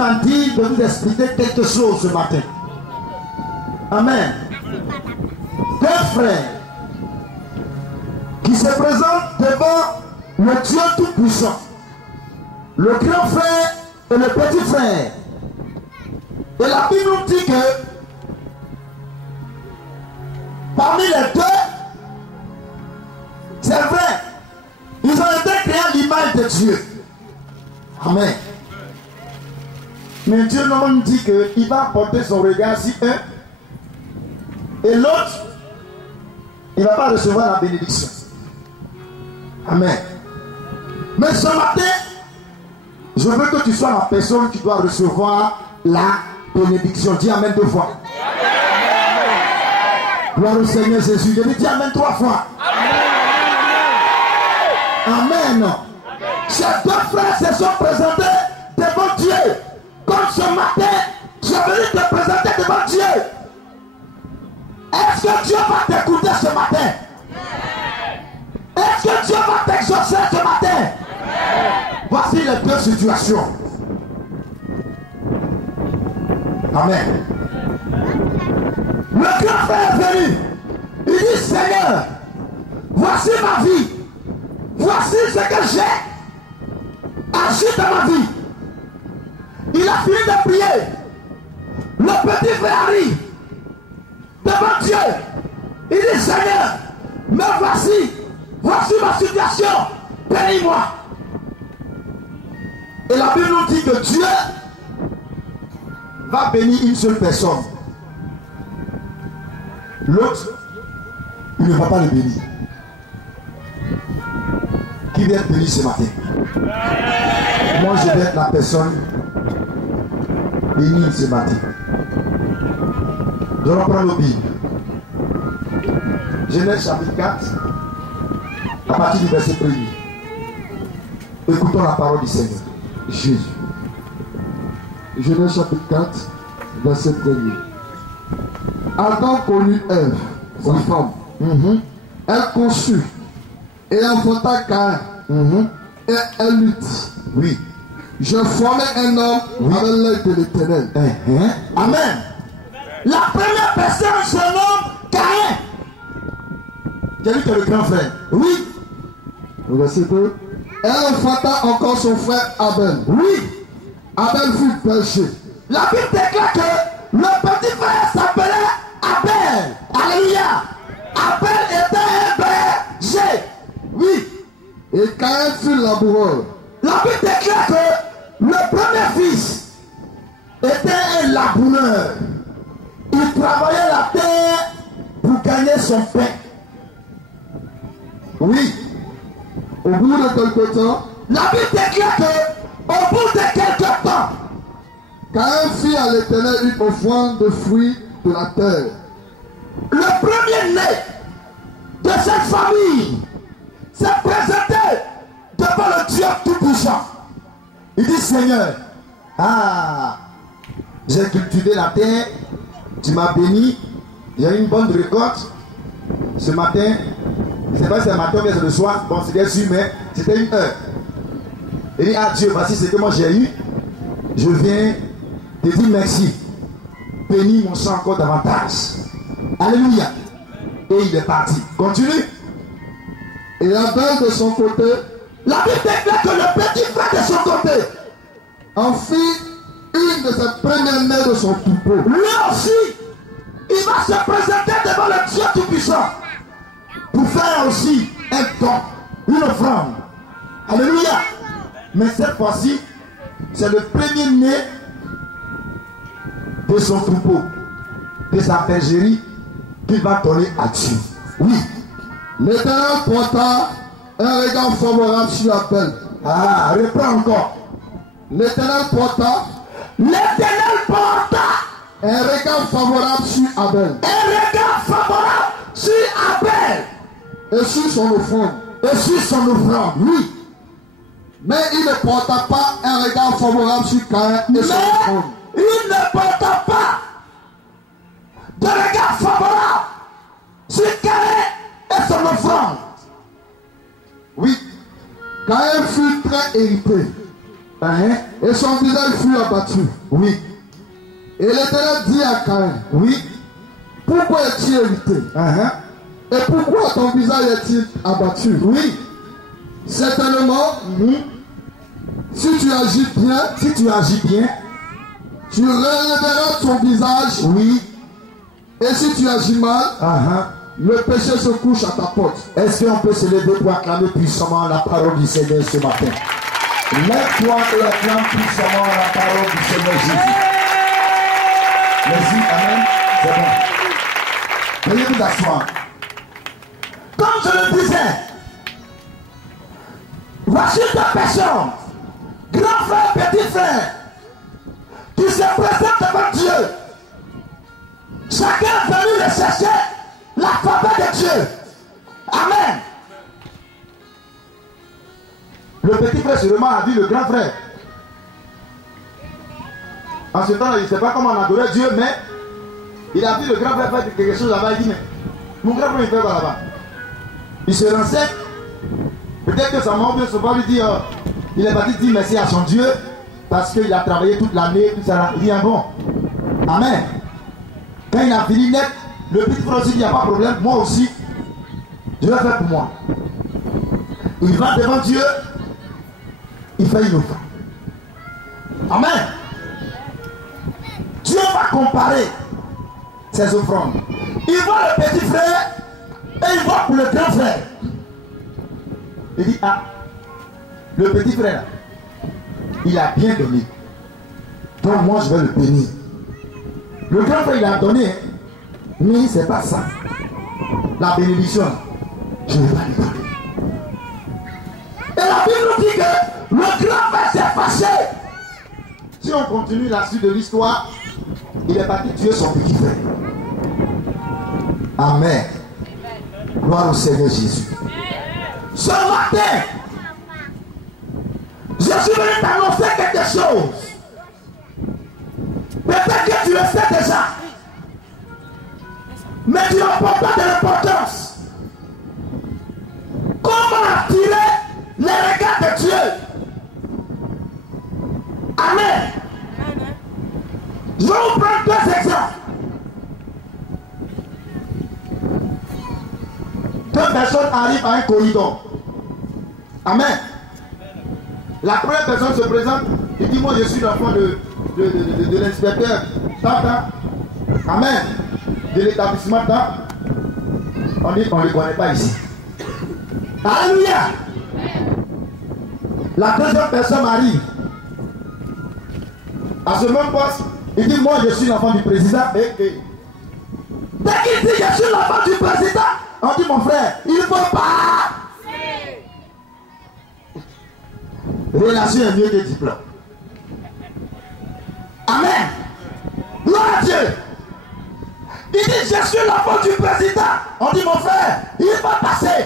m'a dit de vous expliquer quelque chose ce matin. Amen. Deux frères qui se présentent devant le Dieu Tout-Puissant. Le grand frère et le petit frère. Et la Bible nous dit que parmi les deux, c'est vrai, ils ont été créés à l'image de Dieu. Amen. Mais Dieu nous dit qu'il va porter son regard sur un et l'autre, il ne va pas recevoir la bénédiction. Amen. Mais ce matin, je veux que tu sois la personne qui doit recevoir la bénédiction. Dis Amen 2 fois. Gloire au Seigneur Jésus. Je dis Amen 3 fois. Amen. Ces deux frères se sont présentés devant Dieu. Comme ce matin, je suis venu te présenter devant Dieu. Est-ce que Dieu va t'écouter ce matin? Est-ce que Dieu va t'exaucer ce matin? Voici les deux situations. Amen. Le grand frère est venu. Il dit Seigneur, voici ma vie. Voici ce que j'ai. Agis dans ma vie. Il a fini de prier. Le petit frère arrive devant Dieu. Il dit Seigneur, me voici. Voici ma situation. Bénis-moi. Et la Bible nous dit que Dieu va bénir une seule personne. L'autre, il ne va pas le bénir. Qui vient être béni ce matin? Moi, je vais être la personne bénie ce matin. Je reprends le Bible. Genèse chapitre 4, à partir du verset 1er. Écoutons la parole du Seigneur. Jésus. Genèse chapitre 4, verset 1er. Adam connut Ève, sa femme. Elle conçut et enfanta Caïn. Et elle lui dit, oui, je formais un homme avec l'œil de l'Éternel. Amen. La première personne se nomme Caïn. J'ai dit que le grand frère. Oui. Le verset 2. Elle enfanta encore son frère Abel. Oui. Abel fut berger. La Bible déclare que le petit frère s'appelait Abel. Alléluia. Abel était un berger. Oui. Et Caïn fut laboureur. La Bible déclare que le premier fils était un laboureur. Il travaillait la terre pour gagner son pain. Oui. Au bout de quelque temps, la Bible déclare que au bout de quelque temps, Caïn fit à l'Éternel une offrande de fruits de la terre. Le premier-né de cette famille s'est présenté devant le Dieu Tout-Puissant. Il dit Seigneur, j'ai cultivé la terre, tu m'as béni, j'ai eu une bonne récolte. Ce matin, c'est pas ce matin, mais c'est le soir, bon c'était sûr, mais c'était une heure. Il dit Dieu, voici ce que moi j'ai eu, je viens te dire merci. Bénis mon sang encore davantage. Alléluia. Et il est parti. Continue. Et Abel de son côté, la Bible déclare que le petit frère de son côté en fit une de ses premières nées de son troupeau. Lui aussi, il va se présenter devant le Dieu Tout-Puissant pour faire aussi un don, une offrande. Alléluia. Mais cette fois-ci, c'est le premier-né de son troupeau, de sa bergerie, qu'il va donner à Dieu. Oui. L'Éternel porta un regard favorable sur Abel. Reprends encore. L'Éternel porta un regard favorable sur Abel. Un regard favorable sur Abel. Et sur son offrande. Et sur son offrande, oui. Mais il ne porta pas un regard favorable sur Caïn et son offrande. Il ne porta pas de regard favorable sur Caïn et son offrande. Oui. Caïn fut très irrité Et son visage fut abattu. Oui. Et l'Éternel dit à Caïn, Oui. pourquoi es-tu irrité? Et pourquoi ton visage est-il abattu? Oui. Certainement, si tu agis bien, tu relèveras ton visage. Oui. Et si tu agis mal, le péché se couche à ta porte. Est-ce qu'on peut se lever pour acclamer puissamment la parole du Seigneur ce matin? Lève-toi et acclame puissamment la parole du Seigneur Jésus. Merci, amen. C'est bon. Veuillez vous asseoir. Comme je le disais, voici ta personne, grand frère, petit frère, qui se présente devant Dieu. Chacun est venu le chercher la faveur de Dieu. Amen. Le petit frère sûrement a vu le grand frère. En ce temps-là, il ne sait pas comment on adorait Dieu, mais il a vu le grand frère faire quelque chose là-bas. Il dit, mais mon grand frère, il fait quoi là-bas? Il se renseigne. Peut-être que sa maman peut souvent lui dire, il est parti dire merci à son Dieu parce qu'il a travaillé toute l'année, tout ça. Il dit, bon. Amen. Quand il a fini net, le petit frère aussi dit, il n'y a pas de problème, moi aussi, je vais faire pour moi. Il va devant Dieu, il fait une offre. Amen. Dieu va comparer ses offrandes. Il voit le petit frère et il voit pour le grand frère. Il dit, ah, le petit frère, il a bien donné. Donc moi je vais le bénir. Le grand frère il a donné, mais c'est pas ça. La bénédiction, je ne vais pas lui donner. Et la Bible nous dit que le grand frère s'est fâché. Si on continue la suite de l'histoire, il est parti tuer son petit frère. Amen. Gloire au Seigneur Jésus. Ce matin, je suis venu t'annoncer quelque chose. Peut-être que tu le sais déjà. Mais tu n'as pas de l'importance. Comment attirer les regards de Dieu? Amen. Je vais vous prendre deux exemples. Deux personnes arrivent à un corridor. Amen. La première personne se présente et dit, moi je suis l'enfant de l'inspecteur Tata. Amen. De l'établissement Tata. On dit qu'on ne le connaît pas ici. Alléluia. La deuxième personne arrive. À ce même poste, il dit, moi je suis l'enfant du président. Dès qu'il dit, je suis l'enfant du président, on dit, mon frère, il ne faut pas. Relation est mieux que diplôme. Amen. Gloire à Dieu. Il dit, je suis l'enfant du président. On dit, mon frère, il va passer.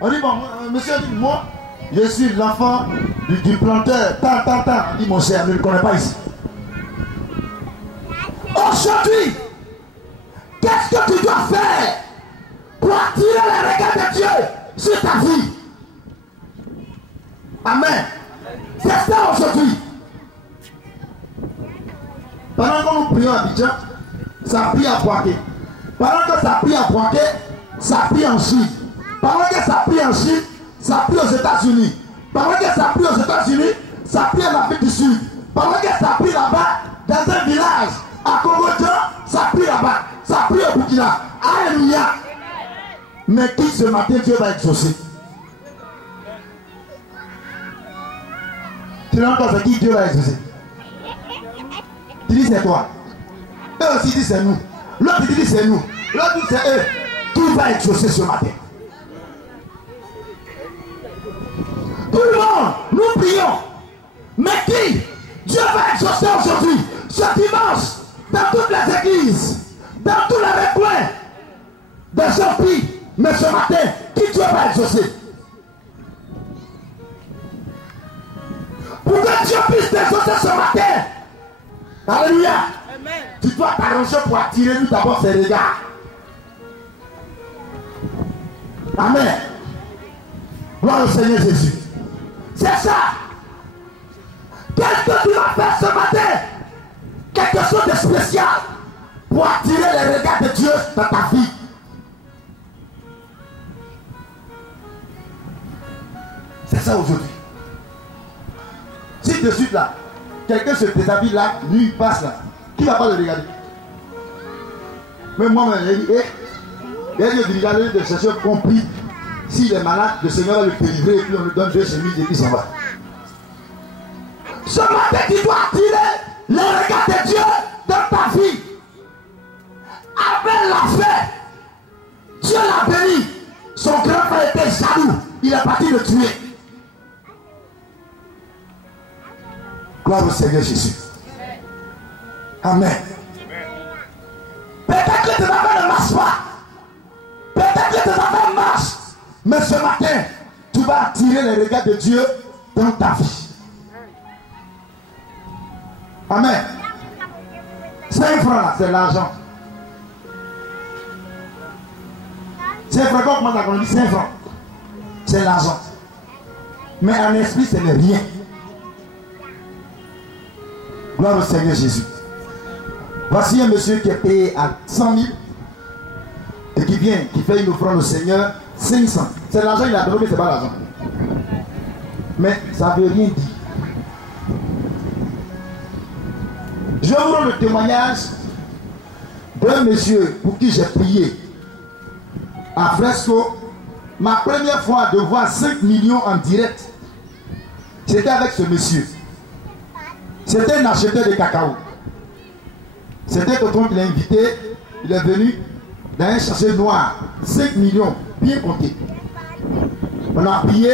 On dit, bon, monsieur, moi, je suis l'enfant du planteur. On dit, mon cher, ne le connais pas ici. Aujourd'hui, qu'est-ce que tu dois faire pour attirer les regards de Dieu sur ta vie? Amen. C'est ça aujourd'hui. Pendant que nous prions à Abidjan, ça prie à Boaké. Pendant que ça prie à Boaké, ça prie en Chine. Pendant que ça prie en Chine, ça prie aux États-Unis. Pendant que ça prie aux États-Unis, ça prie en Afrique du Sud. Pendant que ça prie là-bas, dans un village, à Congo-Djan, ça prie là-bas. Ça prie au Burkina. Alléluia. Mais qui ce matin Dieu va exaucer? Tu l'entends, c'est qui Dieu va exaucer? Tu dis c'est toi. Eux aussi disent c'est nous. L'autre dit c'est nous. L'autre dit c'est eux. Qui va exaucer ce matin? Tout le monde, nous prions. Mais qui Dieu va exaucer aujourd'hui, ce dimanche, dans toutes les églises, dans tous les recoins des gens prient. Mais ce matin, qui Dieu va exaucer? Pour que Dieu puisse t'exaucer ce matin. Alléluia. Amen. Tu dois t'arranger pour attirer lui d'abord ses regards. Amen. Gloire au Seigneur Jésus. C'est ça. Qu'est-ce que tu vas faire ce matin? Quelque chose de spécial pour attirer les regards de Dieu dans ta vie. C'est ça aujourd'hui. Si de suite là, quelqu'un se déshabille là, lui il passe là, qui va pas le regarder? Mais moi-même, j'ai dit, il a dit, regarder de chercher compris. S'il est malade, le Seigneur va le délivrer et puis on lui donne 2 chemises et puis ça va. Ce matin, tu dois attirer les regards de Dieu dans ta vie. Abel l'a fait. Dieu l'a béni. Son grand frère était jaloux. Il est parti le tuer. Gloire au Seigneur Jésus. Amen. Peut-être que tes affaires ne marchent pas. Peut-être que tes affaires marchent. Mais ce matin, tu vas attirer les regards de Dieu dans ta vie. Amen. 5 francs là, c'est l'argent. 5 francs, comment on dit 5 francs? C'est l'argent. Mais en esprit, ce n'est rien. Gloire au Seigneur Jésus. Voici un monsieur qui est payé à 100 000 et qui vient, qui fait une offrande au Seigneur 500. C'est l'argent qu'il a donné, mais ce n'est pas l'argent. Mais ça ne veut rien dire. Je vous rends le témoignage d'un monsieur pour qui j'ai prié à Fresco. Ma première fois de voir 5 millions en direct, c'était avec ce monsieur. C'était un acheteur de cacao. C'était quelqu'un qui l'a invité. Il est venu dans un sachet noir. 5 millions, bien compté. On a prié,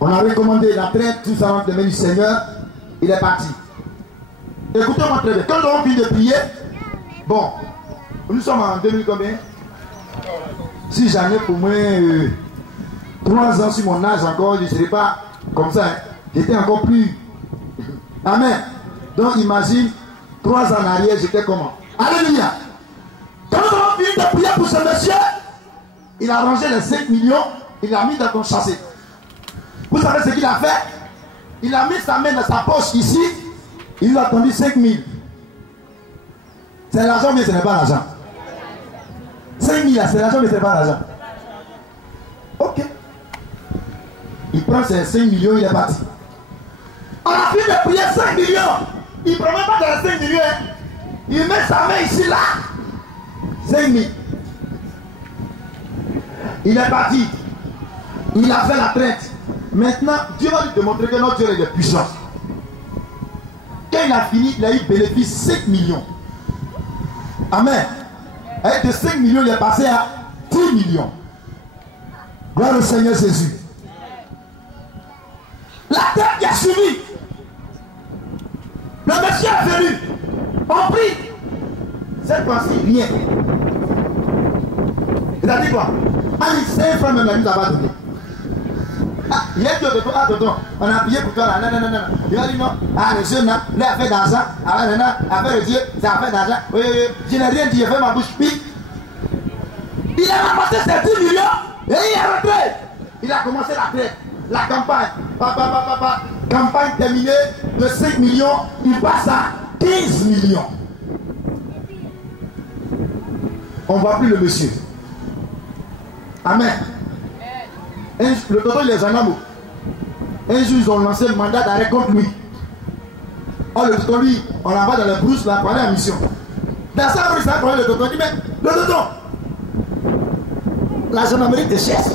on a recommandé la traite, tout ça entre les mains du Seigneur. Il est parti. Écoutez-moi très bien. Quand on finit de prier, bon, nous sommes en 2000 combien? Si j'en ai pour moi 3 ans sur mon âge encore, je ne serais pas comme ça. Hein. J'étais encore plus. Amen. Donc imagine, 3 ans en arrière, j'étais comment? Alléluia. Quand on a fini de prier pour ce monsieur, il a rangé les 5 millions, il l'a mis dans ton chassé. Vous savez ce qu'il a fait? Il a mis sa main dans sa poche ici, il lui a tendu 5 000. C'est l'argent, mais ce n'est pas l'argent. 5 000, c'est l'argent, mais ce n'est pas l'argent. Ok. Il prend ses 5 millions, il est parti. On a fini de prier 5 millions. Il ne prend même pas dans les 5 millions. Hein. Il met sa main ici, là. 5 000. Il est parti. Il a fait la traite. Maintenant, Dieu va lui démontrer que notre Dieu est puissant. Quand il a fini, il a eu bénéfice 5 millions. Amen. Avec de 5 millions, il est passé à 10 millions. Gloire au Seigneur Jésus. La tête qui a suivi. Le monsieur est venu. On prie. Cette fois-ci, rien. Il a dit quoi? Ah, il s'est fait même la nuit d'avoir donné. Ah, il a dit au tonton, ah tonton, on a prié pour toi là, non, non, non, non. Il a dit non, ah le jeune là, il a fait d'argent, ah non, non, affaire de Dieu, ça a fait d'argent, oui, oui, je n'ai rien dit, j'ai fait ma bouche pique. Il a ramassé ses 10 millions et il est rentré. Il a commencé la traite, la campagne, campagne terminée de 5 millions, il passe à 15 millions. On ne voit plus le monsieur. Amen. Le tonton il est gendarme. Un jour ils ont lancé le mandat d'arrêt contre lui. Oh le tonton lui, on l'envoie dans les brousses là pour aller en mission. Dans ça, il s'est le tonton dit mais le tonton, la gendarmerie te cherche.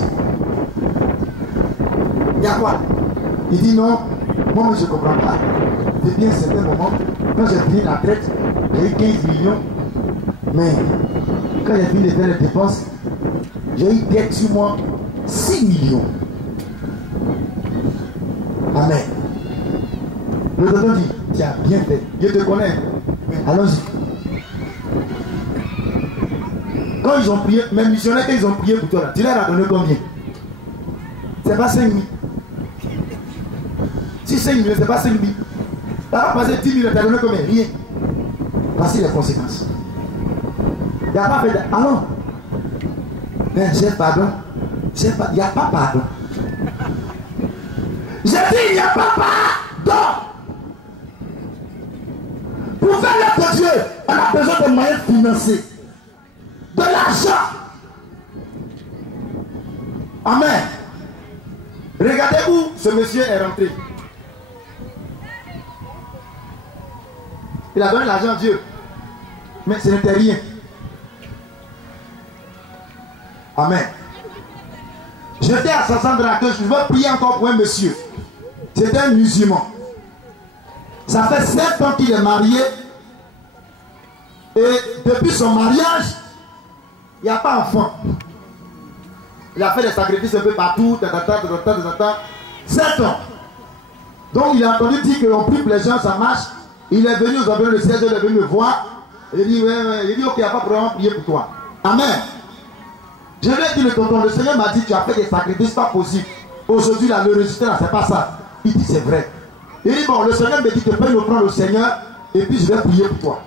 Il y a quoi? Il dit non, moi je ne comprends pas. Depuis un certain moment, quand j'ai fini la traite, j'ai eu 15 millions. Mais quand j'ai fini de faire les dépenses, j'ai eu dette sur moi 6 millions. Amen. Le tonton dit, tu as bien fait. Dieu te connaît. Allons-y. Quand ils ont prié, mes missionnaires, quand ils ont prié pour toi, là, tu leur as donné combien? C'est pas 5 000. Si 5 000, c'est pas 5 000. Tu as passé 10 000, tu as donné combien? Rien. Voici les conséquences. Il n'y a pas fait de... Ah non. Mais j'ai pardon. Il n'y a pas pardon. J'ai dit il n'y a pas pardon. l'œuvre de Dieu, on a besoin de moyens financiers. De l'argent. Amen. Regardez où ce monsieur est rentré. Il a donné l'argent à Dieu. Mais ce n'était rien. Amen. J'étais à Sassandra que je veux prier encore pour un monsieur. C'était un musulman. Ça fait 7 ans qu'il est marié. Et depuis son mariage, il n'y a pas d'enfant. Il a fait des sacrifices un peu partout. 7 ans. Donc il a entendu dire qu'on prie pour les gens, ça marche. Il est venu aux environs de 16 heures, il est venu me voir. Il dit, ouais. Il dit, ok, il n'y a pas de problème, prier pour toi. Amen. Je lui ai dit, le tonton, le Seigneur m'a dit, tu as fait des sacrifices, pas possible. Aujourd'hui, là, le résultat, là, c'est pas ça. Il dit, c'est vrai. Il dit, bon, le Seigneur me dit, tu peux me prendre au Seigneur, et puis je vais prier pour toi.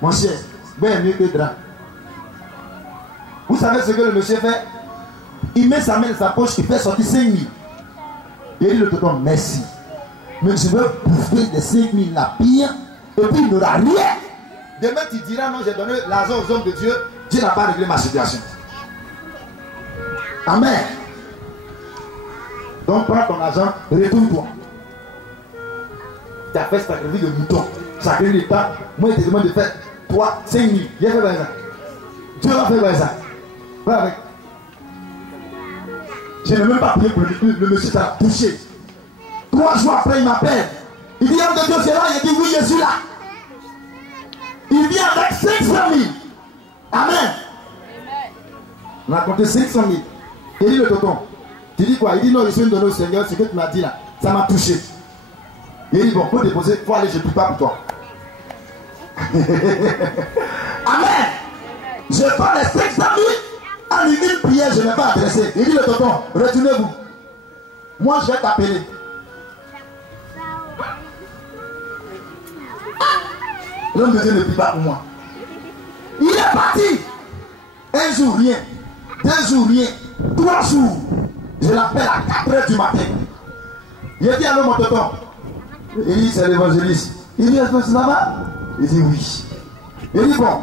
Mon cher, bien mieux que drap. Vous savez ce que le monsieur fait? Il met sa main dans sa poche, il fait sortir 5 000. Il dit, le tonton, merci. Mais je veux bouffer des 5 000 là, pire, et puis il n'aura rien. Demain, tu diras, non, j'ai donné l'argent aux hommes de Dieu, Dieu n'a pas réglé ma situation. Amen. Donc, prends ton argent, retourne-toi. Tu as fait sacrifice de mouton, sacrifice de temps. Moi, je te demande de faire 3, 5 000. Viens faire ça. Dieu va faire ça. Va avec. Je n'ai même pas prié pour le monsieur, ça a touché. 3 jours après, il m'appelle. Il dit, homme de Dieu, c'est là. Il dit, oui, je suis là. Il vient avec 500 000. Amen. On a compté 500 000. Il dit, le tonton, tu dis quoi? Il dit, non, je suis donné au Seigneur, ce que tu m'as dit là, ça m'a touché. Il dit, bon, pour déposer, il faut aller, je ne prie pas pour toi. Amen. Je prends les 500 000, en une prière, je ne vais pas adresser. Il dit, le tonton, retournez-vous. Moi, je vais t'appeler. L'homme de Dieu ne prie pas pour moi. Il est parti. 1 jour, rien. 2 jours, rien. 3 jours. Je l'appelle à 4 heures du matin. Il a dit, allô mon tonton. Il dit, c'est l'évangéliste. Il dit, est-ce que ça va? Il dit, oui. Il dit, bon.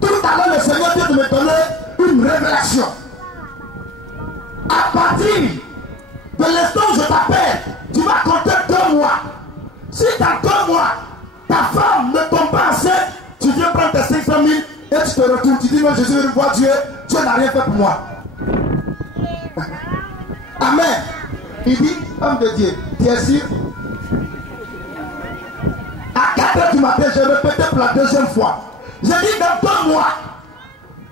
Tout à l'heure, le Seigneur vient de me donner une révélation. À partir de l'instant où je t'appelle, tu vas compter 2 mois. Si dans 2 mois, ta femme ne tombe pas enceinte, tu viens prendre tes 500 000 et tu te retournes. Tu dis, non, je suis venu voir Dieu. Dieu n'a rien fait pour moi. Amen. Il dit, homme de Dieu, tu es sûr? À 4 heures du matin, je répétais pour la 2e fois. J'ai dit, dans 2 mois,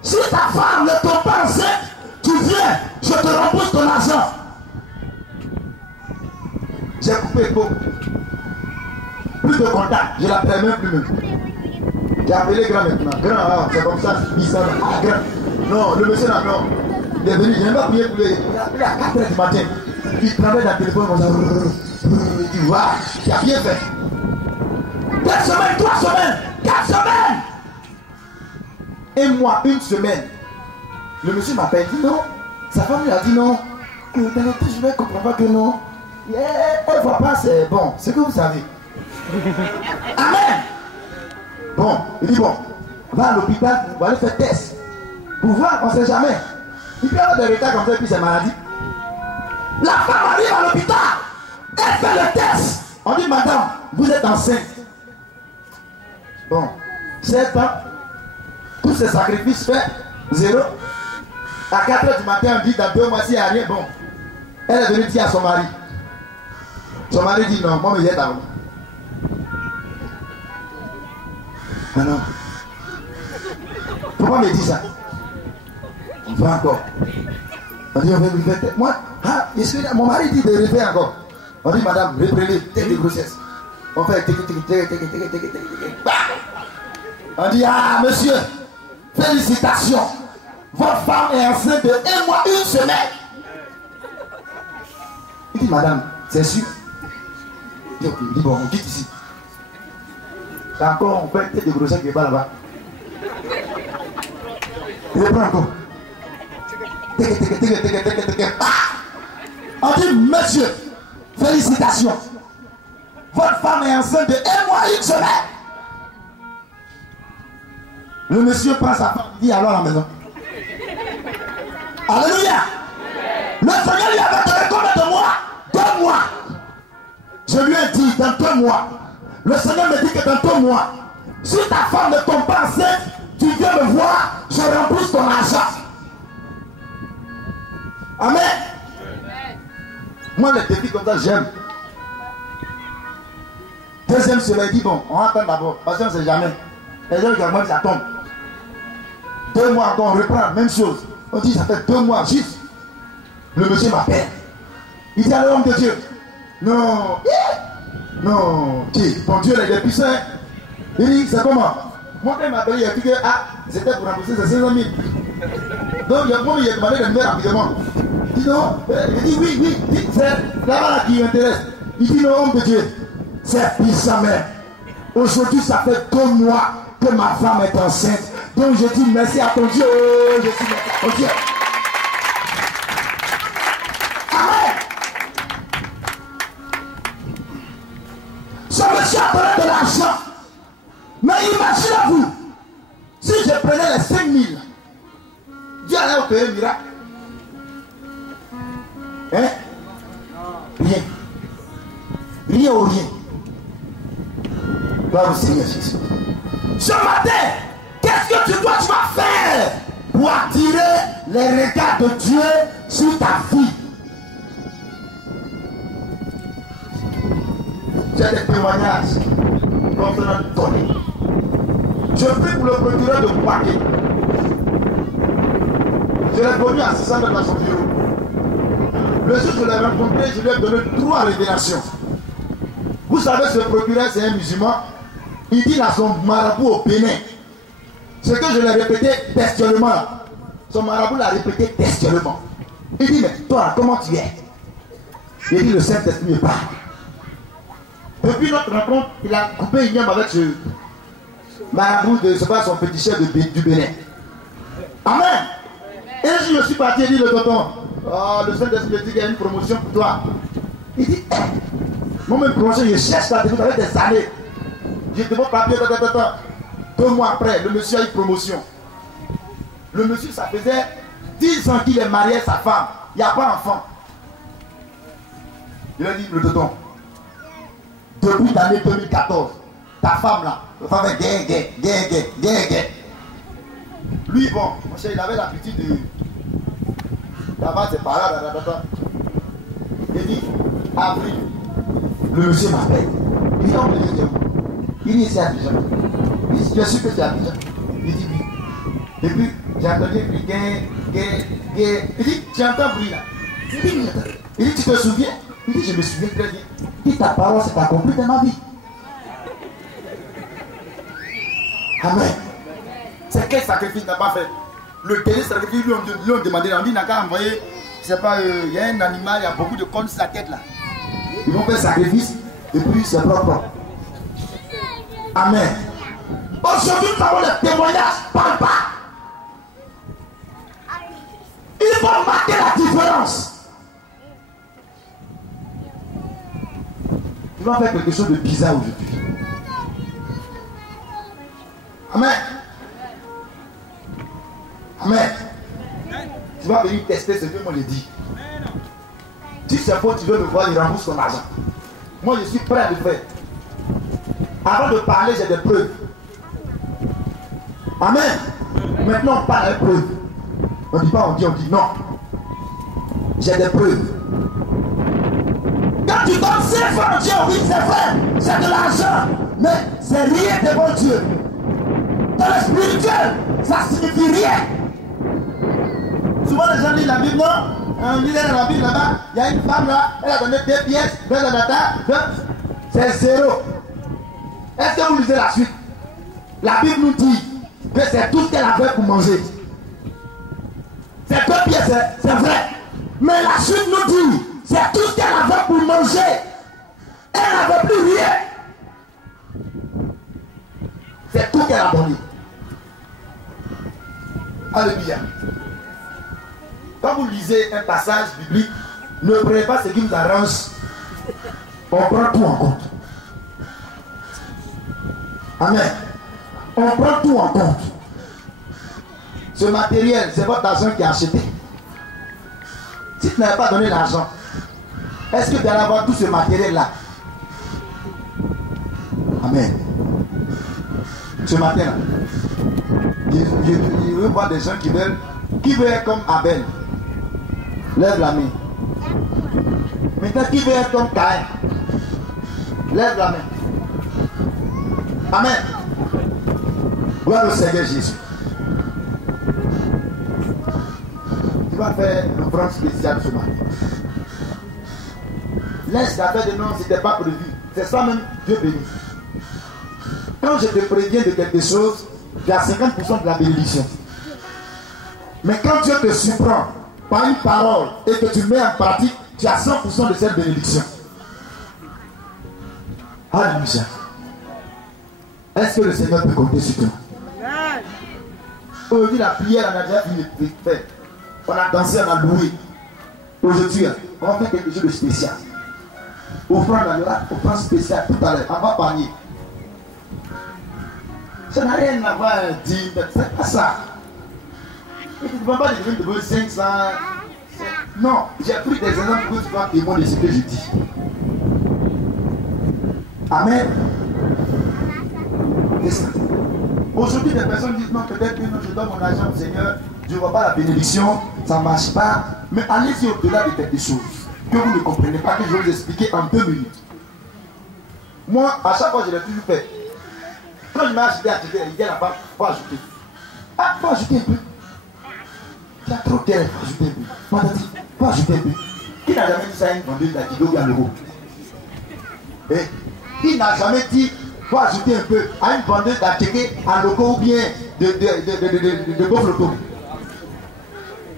si ta femme ne tombe pas enceinte, tu viens, je te rembourse ton argent. J'ai coupé le pot. Plus de contact, je l'appelle même plus. J'ai appelé grand maintenant. Grand, c'est comme ça, il s'en va. Ah, grand. Non, le monsieur là, non. Il est venu, je n'ai pas prié pour lui. Il a appelé à 4 heures du matin. Il travaille dans le téléphone comme ça. Il dit, waouh, tu as bien fait. 4 semaines, 3 semaines, 4 semaines. Et moi, 1 semaine. Le monsieur m'appelle, il dit non. Sa femme lui a dit non. Dans le temps, je ne comprends pas que non. Elle ne voit pas, c'est bon. C'est que vous savez. Amen. Bon, il dit bon, va à l'hôpital, on va aller faire test. Pour voir, on ne sait jamais. Il peut avoir des retards comme ça et puis c'est maladie. La femme arrive à l'hôpital, elle fait le test. On dit madame, vous êtes enceinte. Bon, 7 ans, tous ces sacrifices faits, 0. À 4 heures du matin, on dit dans 2 mois s'il n'y a rien, bon. Elle est venue dire à son mari. Son mari dit non, moi je viens d'avant. Ah non. Pourquoi me dit ça? On va encore. On dit on va lui faire. Moi, ah, je suis là. Mon mari dit de refaire encore. On dit madame, reprenez, tête de grossesse. On fait on dit ah monsieur, félicitations. Votre femme est enceinte de 1 mois, 1 semaine. Il dit madame, c'est sûr. Il dit bon, on quitte ici. Encore, on fait une tête de grossesse qui est pas là-bas. Il reprend encore. On dit, monsieur, félicitations. votre femme est enceinte de 1 mois, 1 semaine. Le monsieur prend sa femme, il dit alors à la maison. Alléluia. Le Seigneur lui avait donné combien de mois? 2 mois. Je lui ai dit dans 2 mois. Le Seigneur me dit que dans 2 mois, si ta femme ne tombe pas enceinte, tu viens me voir, je rembourse ton argent. Amen. Moi, les défis comme ça, j'aime. Deuxième semaine, il dit bon, on attend d'abord, parce qu'on ne sait jamais. Les gens qui ça tombe. 2 mois encore, on reprend, même chose. On dit ça fait 2 mois, juste. Le monsieur m'appelle. Il dit à l'homme de Dieu, non, non, ton Dieu est puissant. Il dit, c'est comment? Moi, quand il m'a appelé, il a dit que c'était pour rembourser ses 500 000. Donc, il a demandé de me faire rapidement. Il dit non, il dit oui, c'est là-bas qui m'intéresse. Il dit non, homme de Dieu, c'est puissant même. Aujourd'hui, ça fait 2 mois que ma femme est enceinte. Donc, je dis merci à ton Dieu. Je dis merci à ton Dieu. Amen. Ce monsieur a donné de l'argent. Mais imaginez-vous, si je prenais les 5 000, Dieu allait opérer un miracle. Hein? Rien. Rien ou rien. Gloire au Seigneur Jésus. Ce matin, qu'est-ce que tu vas faire pour attirer les regards de Dieu sur ta vie? J'ai des témoignages qu'on va donner. Je prie pour le procureur de Bouaké. Je l'ai connu à 600 mètres dans son bureau. Le jour où je l'ai rencontré, je lui ai donné 3 révélations. Vous savez, ce procureur, c'est un musulman. Il dit à son marabout au Bénin. Ce que je l'ai répété textuellement. Son marabout l'a répété textuellement. Il dit, mais toi, comment tu es? Il dit, le Saint-Esprit me parle. Depuis notre rencontre, il a coupé une yam avec ce marabout de son féticheur du Bénin. Amen. Et je suis parti et dit le tonton, oh, le Saint-Esprit dit qu'il y a une promotion pour toi. Il dit, moi-même promotion, je cherche la défense avec des années. J'ai demandé mon papier, 2 mois après, le monsieur a eu promotion. Le monsieur, ça faisait 10 ans qu'il est marié à sa femme. Il n'y a pas d'enfant. Il a dit, le tonton, depuis l'année 2014, ta femme là, ta femme est gay. Lui, bon, il avait l'habitude de. D'abord, c'est pas là, il dit, avril, le monsieur m'appelle. Il dit, non, il dit, c'est Abidjan. Il dit, je suis que c'est Abidjan. Il dit, oui. Et puis, j'ai entendu gay. Il dit, tu entends bruit là. Il dit, tu te souviens? Il dit, je me souviens très bien. Il dit, ta parole s'est accomplie dans ma vie. Amen. C'est quel sacrifice n'a pas fait? Le dernier sacrifice, lui, on demandé, on dit, n'a qu'à envoyer, je sais pas, il y a un animal, il y a beaucoup de cornes sur la tête là. Ils vont faire sacrifice, et puis c'est propre. Amen. Aujourd'hui, nous avons des témoignages par pas. Il faut marquer la différence. Tu vas faire quelque chose de bizarre aujourd'hui. Amen. Amen. Tu vas venir tester ce que moi je dis. Si c'est faux, tu veux me voir, il rembourse ton argent. Moi, je suis prêt à le faire. Avant de parler, j'ai des preuves. Amen. Maintenant, on parle avec preuves. On ne dit pas, on dit non. J'ai des preuves. Quand tu donnes 5 francs à Dieu, oui, c'est vrai, c'est de l'argent. Mais c'est rien devant Dieu. Dans le spirituel, ça signifie rien. Souvent les gens lisent la Bible, non? On lit dans la Bible là-bas, il y a une femme là, elle a donné 2 pièces, c'est 0. Est-ce que vous lisez la suite? La Bible nous dit que c'est tout ce qu'elle avait pour manger. C'est 2 pièces, c'est vrai. Mais la suite nous dit, c'est tout ce qu'elle avait pour manger. Elle n'avait plus rien. C'est tout qu'elle a donné. Alléluia. Quand vous lisez un passage biblique, ne prenez pas ce qui vous arrange. On prend tout en compte. Amen. On prend tout en compte. Ce matériel, c'est votre argent qui a acheté. Si tu n'avais pas donné l'argent, est-ce que tu allais avoir tout ce matériel-là? Amen. Ce matin-là, je veux voir des gens qui veulent être comme Abel. Lève la main. Maintenant, qui veut être comme Caïn? Lève la main. Amen. Gloire au Seigneur Jésus. Tu vas faire une offrande spéciale ce matin. Laisse la fête de non, ce n'était pas prévu. C'est ça même, Dieu bénit. Quand je te préviens de quelque chose, tu as 50% de la bénédiction. Mais quand Dieu te surprend par une parole et que tu mets en pratique, tu as 100% de cette bénédiction. Alléluia. Est-ce que le Seigneur peut compter sur toi? Aujourd'hui, la prière, on a déjà fait. On a dansé, on a loué. Aujourd'hui, on va faire quelque chose de spécial. Offrande spéciale tout à l'heure. On va panier. Ça n'a rien à voir avec dire, c'est pas ça. Et tu ne vas pas devenir de 500. Non, j'ai pris des exemples pour que tu vas témoigner de ce que je dis. Amen. Aujourd'hui, des personnes disent non, peut-être que je donne mon argent au Seigneur, je ne vois pas la bénédiction, ça ne marche pas. Mais allez-y au-delà de quelque chose que vous ne comprenez pas, que je vais vous expliquer en 2 minutes. Moi, à chaque fois, je l'ai toujours fait. Quand je m'ai acheté à TV, il dit à la femme, il faut ajouter. Ah, il faut ajouter un peu. Tu as trop d'air, il faut ajouter un peu. Moi, t'as dit, il faut ajouter un peu. Qui n'a jamais dit ça à une vendeuse d'Akido ou à l'euro? Qui n'a jamais dit, il faut ajouter un peu à une vendeuse d'Akido à l'euro ou bien de Gofloto?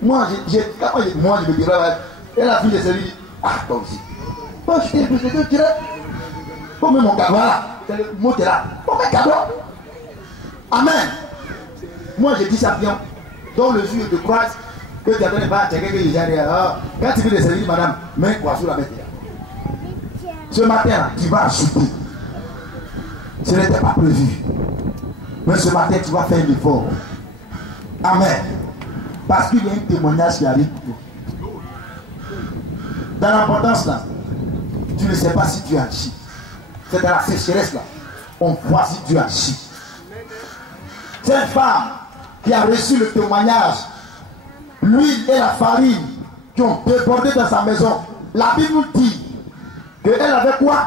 Moi, je me dirais, et la fille de celui, ah, toi aussi. Il faut ajouter un peu, c'est que tu dirais. Comme mon cadeau, voilà. C'est le mot qui est là. Comme un cadeau. Amen. Moi, je dis ça bien. Dans le jour de Christ, que tu as donné pas à checker que les gens disent, quand tu veux les servir, madame, mets quoi sous la bête. Ce matin, tu vas ajouter. Ce n'était pas prévu. Mais ce matin, tu vas faire un effort. Amen. Parce qu'il y a un témoignage qui arrive pour toi. Dans l'abondance là, tu ne sais pas si tu agis. C'est dans la sécheresse là, on voit si Dieu agit. Cette femme qui a reçu le témoignage, l'huile et la farine qui ont débordé dans sa maison, la Bible nous dit qu'elle avait quoi?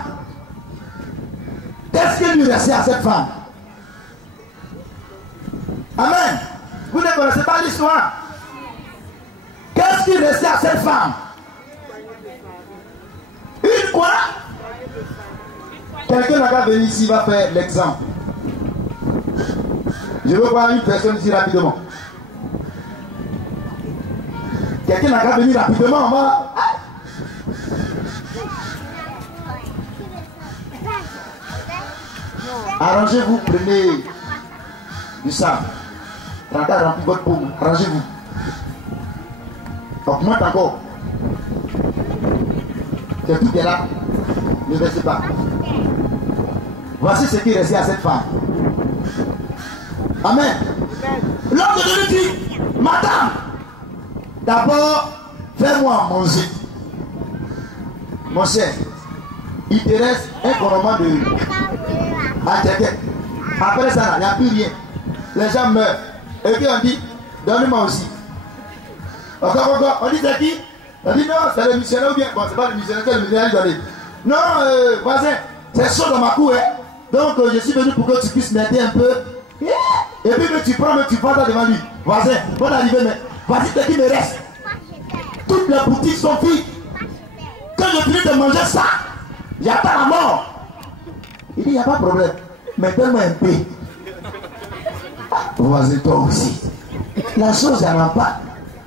Qu'est-ce qui lui restait à cette femme? Amen. Vous ne connaissez pas l'histoire. Qu'est-ce qui restait à cette femme? Une quoi? Quelqu'un n'a qu'à venir ici, va faire l'exemple. Je veux voir une personne ici rapidement. Quelqu'un n'a qu'à venir rapidement, on va. Arrangez-vous, prenez du sable. Tracas rempli votre paume. Arrangez-vous. Augmente encore. C'est tout est là. Ne baissez pas. Voici ce qui est resté à cette femme. Amen. L'homme de Dieu dit, madame, d'abord, fais-moi manger. Mon cher, il te reste un couronnement de attiquette. Après ça, il n'y a plus rien. Les gens meurent. Et puis on dit, donne-moi aussi. Encore, on dit c'est qui? On dit non, c'est le missionnaire ou bien. Bon, c'est pas le missionnaire, c'est le missionnaire qui donne. Non, voisin, c'est chaud dans ma cour, hein. Donc je suis venu pour que tu puisses m'aider un peu. Et puis tu prends, tu prends ça devant lui. Voisin, bonne arrivée, mais voici ce qui me reste. Toutes les boutiques sont vides. Quand je finis de manger ça, j'attends la mort. Il dit, il n'y a pas de problème. Mais donne-moi un peu. Voisin, toi aussi. La chose, elle n'en pas.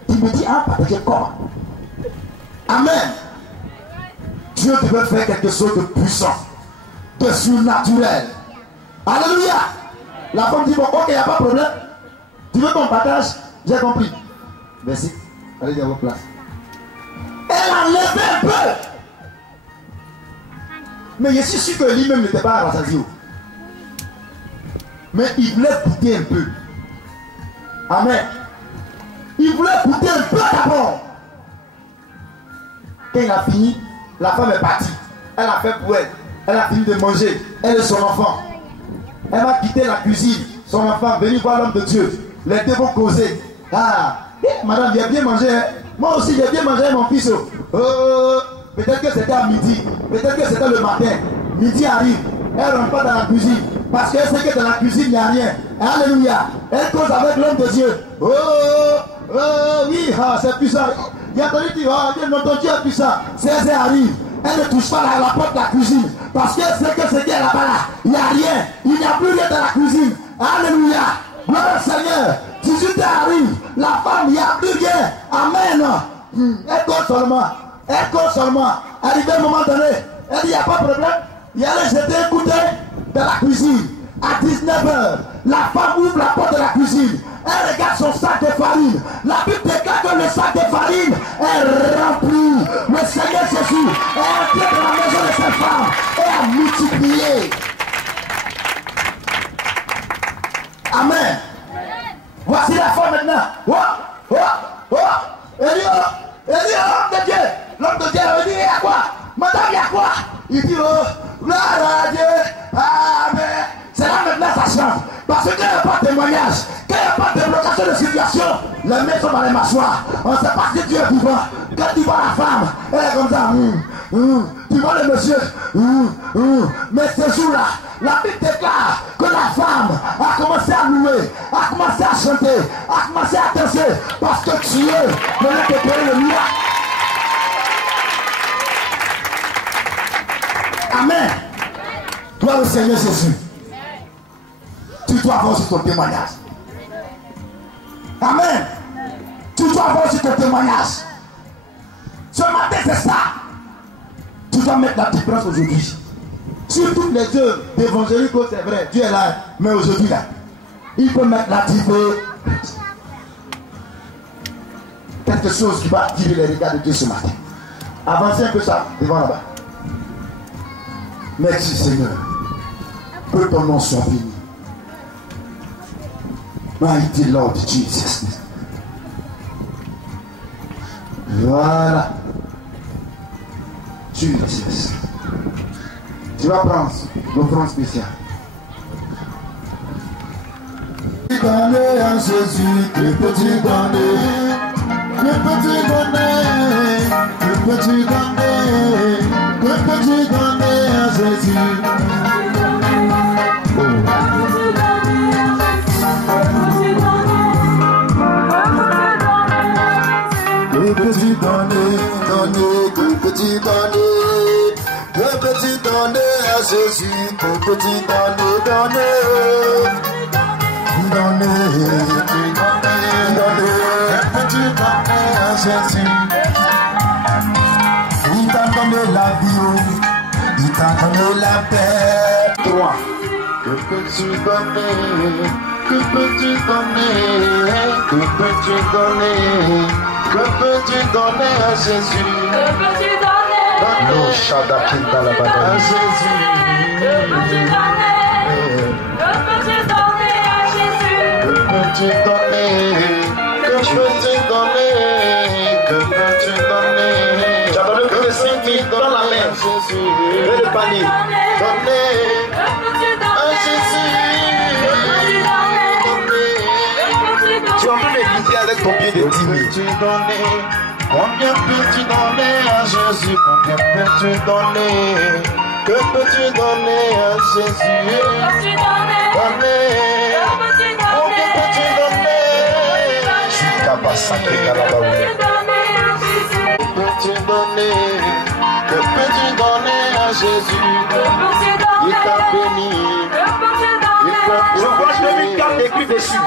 Tu me dis, ah, partager comment? Amen. Dieu te veut faire quelque chose de puissant, de surnaturel. Alléluia. La femme dit, bon, ok, il n'y a pas de problème. Tu veux qu'on partage? J'ai compris. Merci. Allez à votre place. Elle a levé un peu. Mais je suis sûr que lui-même n'était pas rassasié. Mais il voulait goûter un peu. Amen. Il voulait goûter un peu d'abord. Quand il a fini, la femme est partie. Elle a fait pour elle. Elle a fini de manger. Elle et son enfant. Elle va quitter la cuisine. Son enfant, venir voir l'homme de Dieu. Les deux vont causer. Ah, madame, il a bien mangé. Hein? Moi aussi, j'ai bien mangé, mon fils. Peut-être que c'était à midi. Peut-être que c'était le matin. Midi arrive. Elle ne rentre pas dans la cuisine. Parce qu'elle sait que dans la cuisine, il n'y a rien. Alléluia. Elle cause avec l'homme de Dieu. Oui, c'est puissant. Il a entendu dire, notre Dieu est puissant. César arrive. Elle ne touche pas à la porte de la cuisine. Parce qu'elle sait que c'est là-bas là. Il n'y a rien. Il n'y a plus rien dans la cuisine. Alléluia. Gloire au Seigneur. 18 arrive. La femme, il n'y a plus rien. Amen. Elle cause seulement. Elle cause seulement. Arrivé à un moment donné. Elle dit, il n'y a pas de problème. Il allait jeter un coup d'œil dans la cuisine. À 19h, la femme ouvre la porte de la cuisine. Elle regarde son sac de farine. La Bible déclare que le sac de farine est rempli. Le Seigneur Jésus est entré dans la maison de cette femme et a multiplié. Amen. Voici la femme maintenant. Elle dit, l'homme de Dieu. L'homme de Dieu, elle dit, il y a quoi? Madame, il y a quoi? Il dit, gloire à Dieu. Amen. C'est là maintenant ça change. Parce qu'il n'y a pas de témoignage, qu'il n'y a pas de blocation de situation, les mains sont dans les mâchoires. On ne sait pas si Dieu est vivant. Quand tu vois la femme, elle est comme ça. Tu vois le monsieur. Mais ce jour-là, la Bible déclare que la femme a commencé à louer, a commencé à chanter, a commencé à danser. Parce que Dieu venait de créer le miracle. Amen. Gloire au Seigneur Jésus. Tu dois avoir aussi ton témoignage. Amen. Tu dois avoir aussi ton témoignage. Ce matin, c'est ça. Tu dois mettre la différence aujourd'hui. Sur toutes les œuvres d'évangélique, c'est vrai, Dieu est là. Mais aujourd'hui, là, il peut mettre la différence. Quelque chose qui va attirer les regards de Dieu ce matin. Avancez un peu ça, devant là-bas. Merci Seigneur. Que ton nom soit béni. Mighty Lord Jesus. Voilà. Jesus. Tu vas prendre l'offrande spéciale. Donner à Jésus, que peux-tu donner? Que peux-tu donner? Que peux-tu donner? Que peux-tu donner à Jésus? Que peux-tu donner? Donner, que peux-tu donner? Que peux-tu donner à Jésus? Que peux-tu donner? Donner, donner, donner, que peux-tu donner à Jésus? Il t'a donné la vie, il t'a donné la paix. 3. Que peux-tu donner? Que peux-tu donner? Que peux-tu donner? Que peux-tu donner à Jésus? Que peux-tu donner? Lo Shadakinta la bataille. À Jésus. Que peux-tu donner? Que peux-tu donner à Jésus? Que peux-tu donner? Que peux-tu donner? Que peux-tu donner? J'adore que le Saint-Esprit dans la main. Jésus. Et le panier. Donner Que peux-tu donner? à Jésus. Tu es en train de lutter avec ton pied de 10 000. Peux-tu donner? Combien peux-tu donner à Jésus? Combien peux-tu donner? Que peux-tu donner à Jésus? Que peux-tu donner? Donner. Que peux-tu Combien peux-tu donner? donner? Que peux-tu donner? Que peux-tu donner à Jésus? Il t'a béni. Je vois 2004 écrit dessus.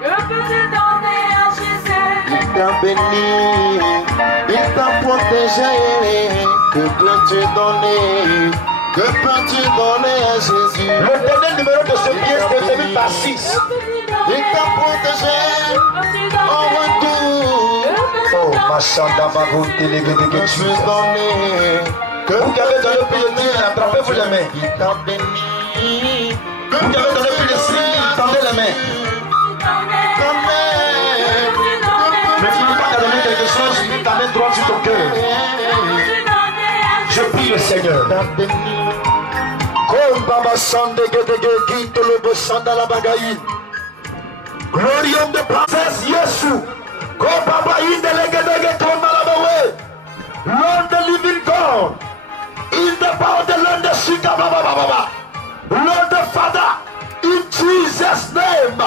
Que peux-tu donner à Jésus? Il t'a béni. Il t'a protégé. Que peux-tu donner? Que peux-tu donner à Jésus? Le dernier numéro de ce pièce est terminé par 6. Il t'a protégé en retour. Oh, ma chanda bago télévé de Que quelque peux chose. donner? Que Vous qui avez dans le pays de Dieu, attrapez-vous les mains. Il t'a béni. Vous qui avez donné plus de 6 000, tendez les mains. Mais tu n'as pas donné quelque chose, mets ta main droite sur ton cœur. Je prie le Seigneur. Glorium de princesse Yesu. Lord the living God. In the power of the Lord the Shika Baba. Lord the Father. In Jesus' name.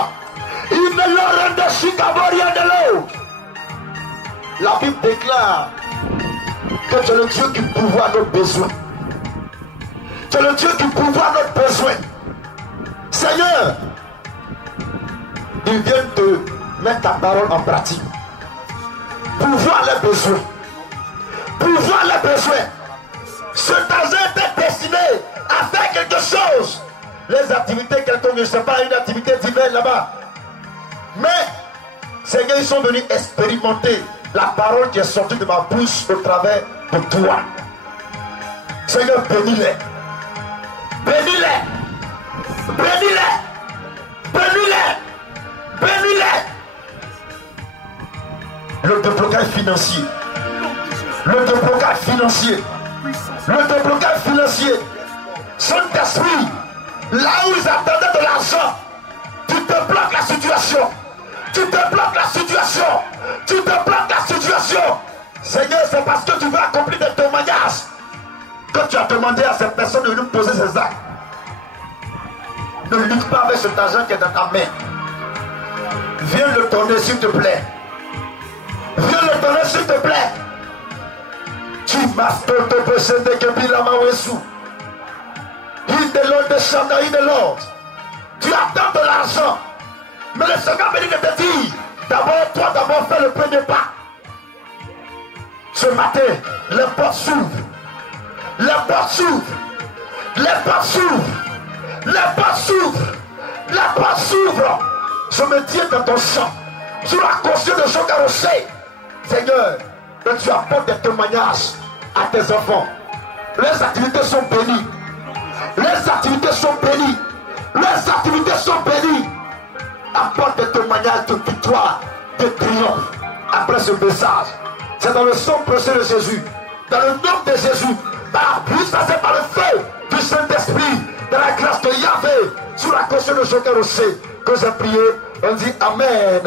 In the Lord the Shika Boria de l'eau. La Bible déclare que tu es le Dieu qui pourvoit nos besoins. Tu es le Dieu qui pourvoit notre besoin. Seigneur, il vient de mettre ta parole en pratique. Pourvoir les besoins. Pourvoir les besoins. Cet argent était destiné à faire quelque chose. Les activités quelconques, je ne sais pas, une activité divine là-bas. Mais, Seigneur, ils sont venus expérimenter la parole qui est sortie de ma bouche au travers de toi. Seigneur, bénis-les. Bénis-les. Bénis-les. Bénis-les. Bénis-les. Le déblocage financier. Le déblocage financier. Le déblocage financier. Saint-Esprit, là où ils attendaient de l'argent, tu débloques la situation. Tu débloques la situation. Tu débloques la situation. Seigneur, c'est parce que tu veux accomplir des témoignages que tu as demandé à cette personne de nous poser ses actes. Ne lutte pas avec cet argent qui est dans ta main. Viens le tourner s'il te plaît. Viens le tourner s'il te plaît. Tu m'as fait te précéder que Bila Mawesu. Il de l'ordre de Chanda, il de l'ordre. Tu attends de l'argent. Mais le Seigneur me dit de te dire, d'abord, toi, d'abord, fais le premier pas. Ce matin, les portes s'ouvrent. Les portes s'ouvrent. Les portes s'ouvrent. Les portes s'ouvrent. Les portes s'ouvrent. Je me tiens dans ton champ, sur la conscience de Jean Carrossé. Seigneur, que tu apportes des témoignages à tes enfants. Les activités sont bénies. Les activités sont bénies. Les activités sont bénies. Apporte des témoignages de victoire, de triomphe après ce message. C'est dans le sang précieux de Jésus, dans le nom de Jésus, par la puissance et par le feu du Saint-Esprit, dans la grâce de Yahvé, sur la conscience de Jean Carrossé, que j'ai prié. On dit Amen.